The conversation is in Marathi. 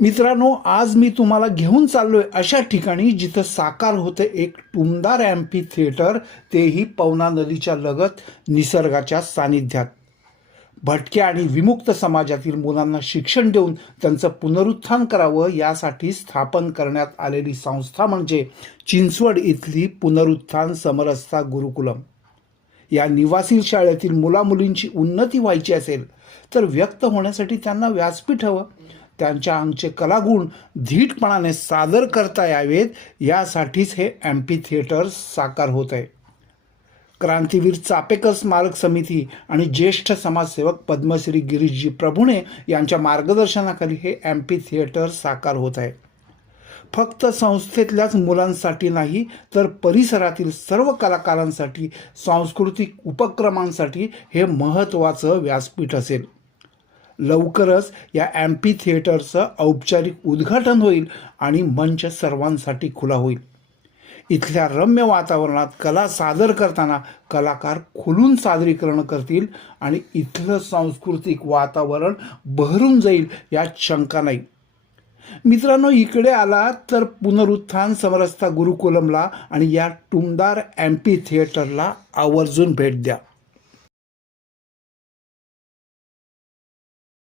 मित्रांनो आज मी तुम्हाला घेऊन चाललोय अशा ठिकाणी जिथं साकार होतं एक टुमदार ॲम्पी थिएटर तेही पवना नदीच्या लगत निसर्गाच्या सानिध्यात. भटक्या आणि विमुक्त समाजातील मुलांना शिक्षण देऊन त्यांचं पुनरुत्थान करावं यासाठी स्थापन करण्यात आलेली संस्था म्हणजे चिंचवड इथली पुनरुत्थान समरसता गुरुकुलम. या निवासी शाळेतील मुलामुलींची उन्नती व्हायची असेल तर व्यक्त होण्यासाठी त्यांना व्यासपीठ हवं. त्यांच्या अंगचे कलागुण धीटपणाने सादर करता यावेत यासाठीच हे ॲम्पी थिएटर साकार होत आहे. क्रांतीवीर चापेकर स्मारक समिती आणि ज्येष्ठ समाजसेवक पद्मश्री गिरीशजी प्रभुणे यांच्या मार्गदर्शनाखाली हे ॲम्पी थिएटर साकार होत आहे. फक्त संस्थेतल्याच मुलांसाठी नाही तर परिसरातील सर्व कलाकारांसाठी सांस्कृतिक उपक्रमांसाठी हे महत्त्वाचं व्यासपीठ असेल. लवकरच या ॲम्पी थिएटरचं औपचारिक उद्घाटन होईल आणि मंच सर्वांसाठी खुला होईल. इथल्या रम्य वातावरणात कला सादर करताना कलाकार खुलून सादरीकरण करतील आणि इथलं सांस्कृतिक वातावरण बहरून जाईल यात शंका नाही. मित्रांनो इकडे आला तर पुनरुत्थान समरसता गुरुकुलमला आणि या टुमदार ॲम्पी थिएटरला आवर्जून भेट द्या.